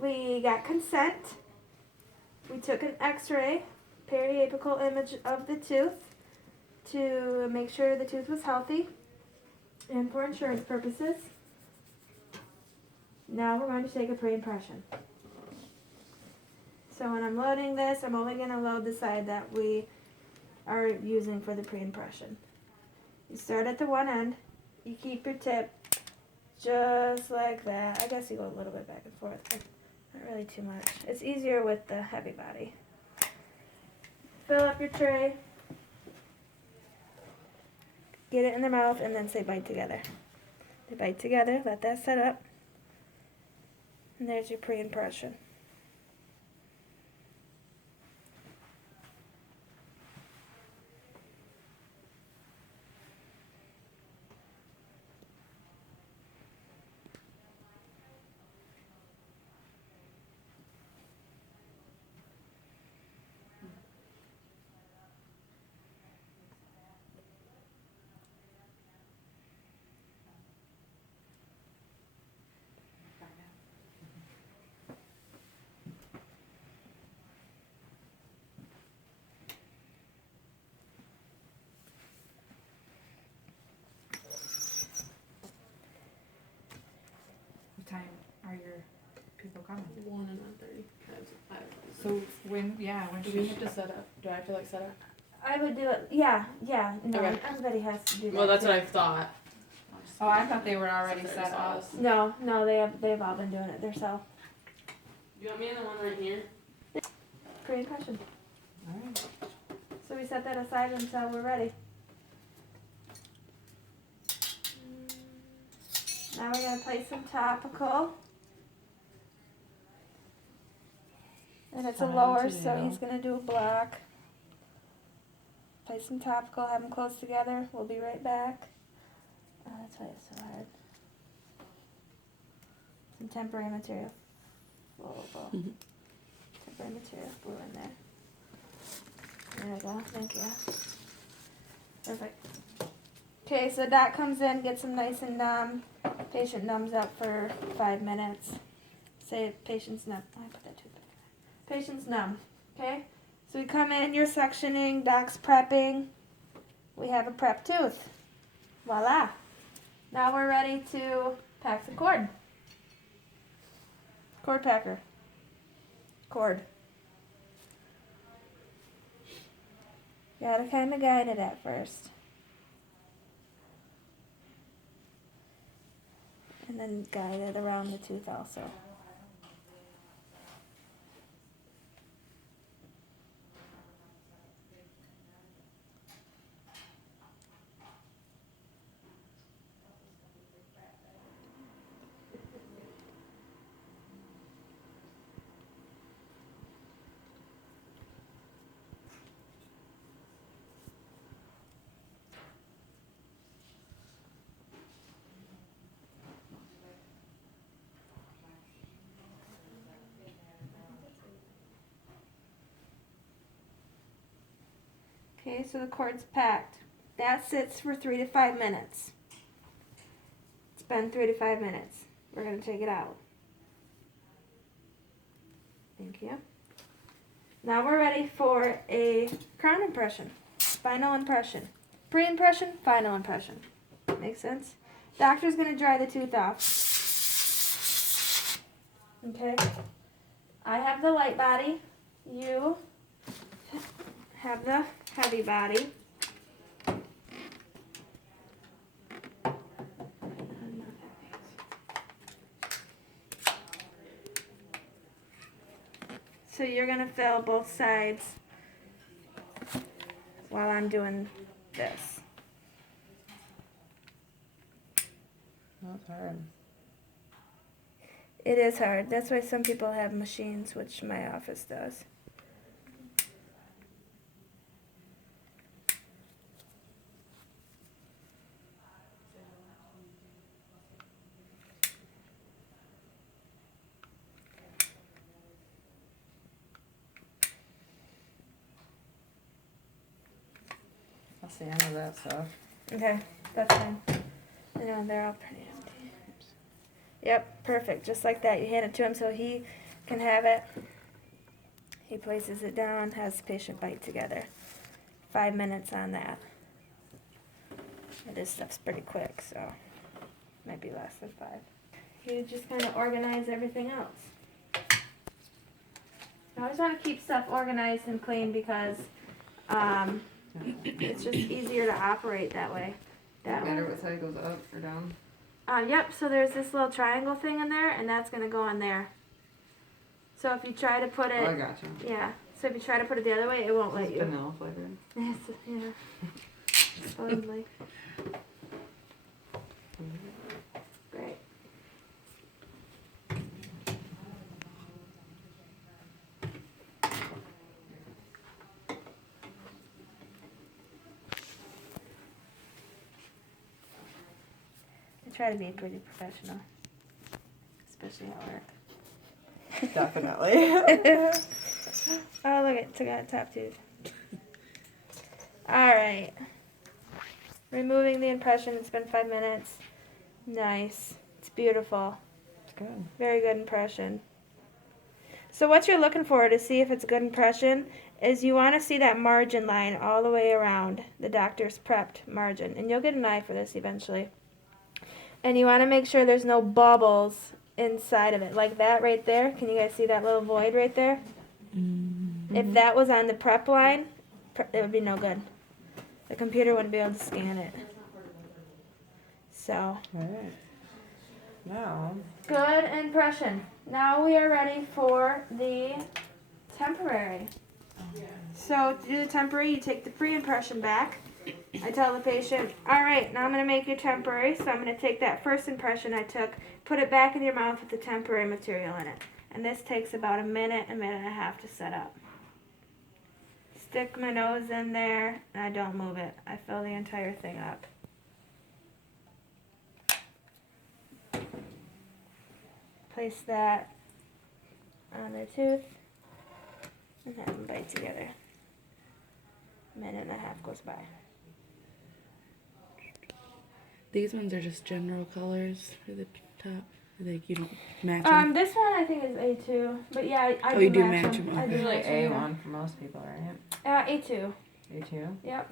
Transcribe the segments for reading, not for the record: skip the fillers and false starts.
we got consent. We took an x-ray, periapical image of the tooth to make sure the tooth was healthy and for insurance purposes. Now we're going to take a pre-impression. So when I'm loading this, I'm only going to load the side that we are using for the pre-impression. You start at the one end, you keep your tip just like that. I guess you go a little bit back and forth, but not really too much. It's easier with the heavy body. Fill up your tray, get it in their mouth, and then say bite together. They bite together, let that set up, and there's your pre-impression. Time are your people coming? 1 and 1:30. So when Do we have to set up? Do I have to set up? I would do it, yeah, no, Okay. everybody has to do that. Well, that's too. what I thought. Oh, I thought they were already set up. No, they've all been doing it themselves. You want me in the one right here? Pre-impression. Alright. So we set that aside until we're ready. Now we're going to place some topical. And it's a Fine lower, to so do. he's going to do a block. Place some topical, have them close together. We'll be right back. Oh, that's why it's so hard. Some temporary material. Mhm. Temporary material glue in there. There we go, thank you. Perfect. Okay, so doc comes in, gets him nice and numb. Patient numbs up for 5 minutes. Say patient's numb. Oh, I put that tooth back. Patient's numb. Okay? So we come in, you're sectioning, doc's prepping. We have a prep tooth. Voila. Now we're ready to pack the cord. Cord packer. Cord. Gotta kind of guide it at first. And then guide it around the tooth also. Okay, so the cord's packed. That sits for 3 to 5 minutes. It's been 3 to 5 minutes. We're going to take it out. Thank you. Now we're ready for a crown impression, final impression. Pre-impression, final impression. Make sense? Doctor's going to dry the tooth off. Okay. I have the light body. You have the heavy body. So you're going to fill both sides while I'm doing this. That's hard. It is hard. That's why some people have machines, which my office does. That's the end of that stuff. Okay, that's fine. I know, they're all pretty empty. Yep, perfect. Just like that. You hand it to him so he can have it. He places it down, has the patient bite together. 5 minutes on that. And this stuff's pretty quick, so might be less than 5. You just kind of organize everything else. I always want to keep stuff organized and clean because it's just easier to operate that way. Doesn't matter what side goes up or down. Yep, so there's this little triangle thing in there, and that's going to go in there. So if you try to put it... Oh, I gotcha. Yeah, so if you try to put it the other way, it won't let It's you. vanilla flavored. Yes, yeah. Supposedly. Great. I try to be pretty professional, especially at work. Definitely. Oh, look, it took out a top tooth. Alright. Removing the impression. It's been 5 minutes. Nice. It's beautiful. It's good. Very good impression. So what you're looking for to see if it's a good impression is you want to see that margin line all the way around the doctor's prepped margin. And you'll get an eye for this eventually. And you want to make sure there's no bubbles inside of it. Like that right there. Can you guys see that little void right there? Mm-hmm. If that was on the prep line, it would be no good. The computer wouldn't be able to scan it. So, Alright. Now, good impression. Now we are ready for the temporary. So to do the temporary, you take the pre-impression back. I tell the patient, all right, now I'm going to make your temporary. So I'm going to take that first impression I took, put it back in your mouth with the temporary material in it. And this takes about a minute and a half to set up. Stick my nose in there, and I don't move it. I fill the entire thing up. Place that on their tooth and have them bite together. A minute and a half goes by. These ones are just general colors for the top. Like you don't match them. This one I think is A2, but yeah, I Oh, do you do match match them. 'em, I do usually match 'em, yeah. A1 for most people, right? A2. A2? Yep.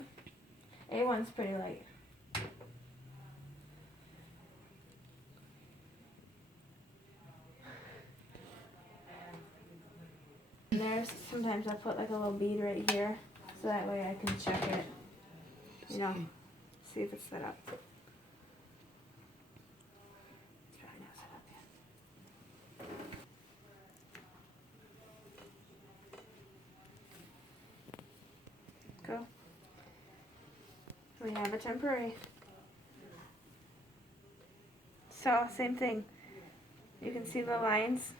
A1's pretty light. And there's sometimes I put like a little bead right here, so that way I can check it. You know, see if it's set up. It's probably not set up yet. Cool. We have a temporary. So same thing. You can see the lines.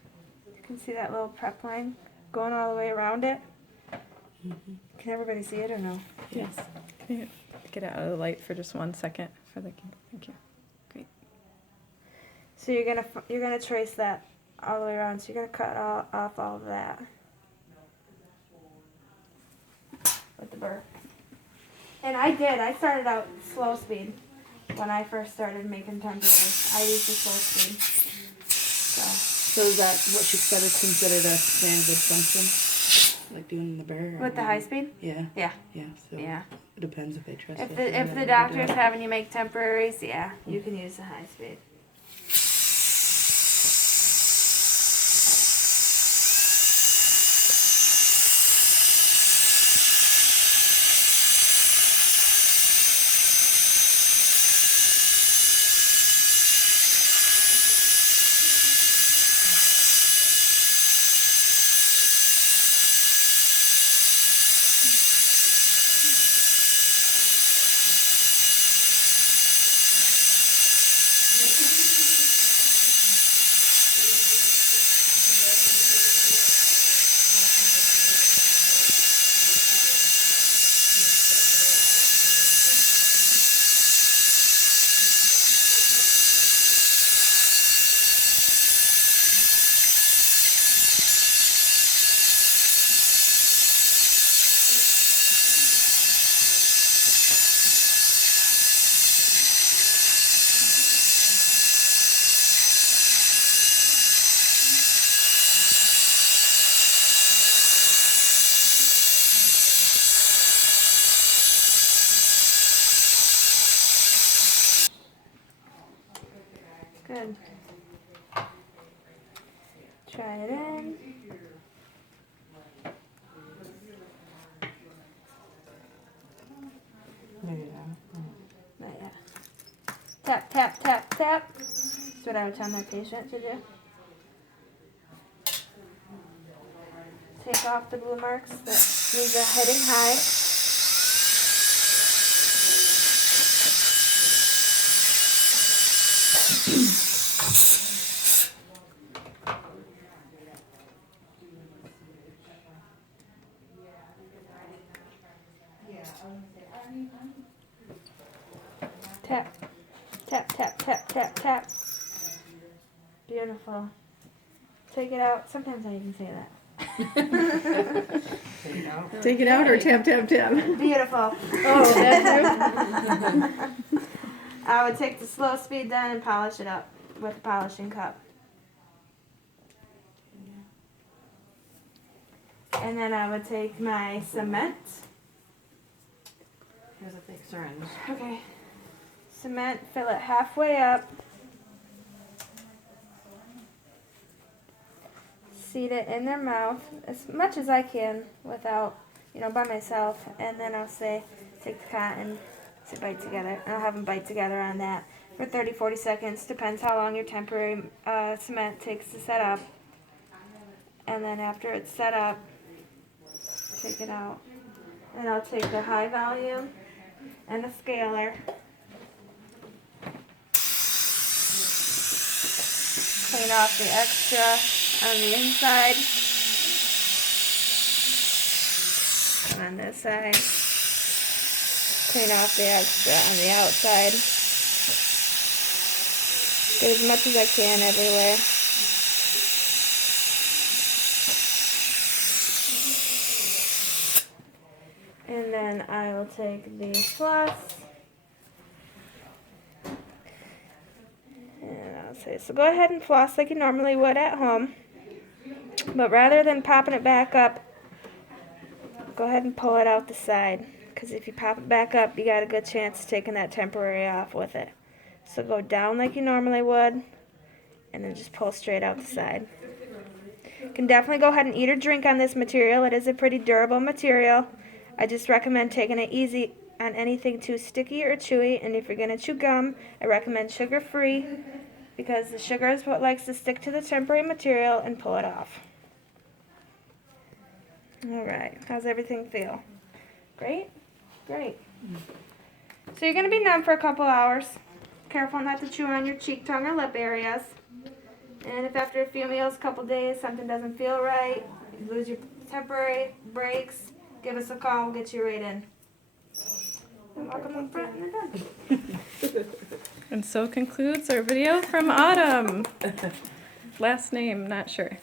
You can see that little prep line going all the way around it. Mm-hmm. Can everybody see it or no? Yes. Can you get out of the light for just 1 second for the thank you. Great. So you're gonna trace that all the way around. So you're gonna cut off all of that with the burr. And I started out slow speed when I first started making temporaries. I used the slow speed. So is that what you said is considered a standard function? Like doing the burr? With the high speed? Yeah. Yeah. Yeah. So Yeah. it depends if they trust If us the or if the whatever doctor's they do. having you make temporaries, yeah, you can use the high speed. Try it in. Maybe that. Not yet. Tap, tap, tap, tap. That's what I would tell my patient to do. Take off the blue marks that means they're hitting high. Tap, tap, tap, tap, tap, tap. Beautiful. Take it out. Sometimes I even say that. There you go. Take it out or tap, tap, tap. Beautiful. Oh, that I would take the slow speed then and polish it up with a polishing cup. And then I would take my cement. Here's a thick syringe. Okay. Cement, fill it halfway up. Seed it in their mouth as much as I can without, by myself. And then I'll say, take the cotton, say bite together. And I'll have them bite together on that for 30, 40 seconds. Depends how long your temporary cement takes to set up. And then after it's set up, take it out. And I'll take the high volume and the scaler. Clean off the extra on the inside. And on this side. Clean off the extra on the outside. Get as much as I can everywhere. And then I will take the floss. And I'll say, so go ahead and floss like you normally would at home. But rather than popping it back up, go ahead and pull it out the side. Because if you pop it back up, you got a good chance of taking that temporary off with it. So go down like you normally would. And then just pull straight out the side. You can definitely go ahead and eat or drink on this material. It is a pretty durable material. I just recommend taking it easy on anything too sticky or chewy. And if you're going to chew gum, I recommend sugar-free because the sugar is what likes to stick to the temporary material and pull it off. Alright, how's everything feel? Great? Great. So you're going to be numb for a couple hours. Careful not to chew on your cheek, tongue, or lip areas. And if after a few meals, a couple days, something doesn't feel right, you lose your temporary breaks, give us a call, we'll get you right in. And welcome up front and they're done. And so concludes our video from Autumn. Last name, not sure.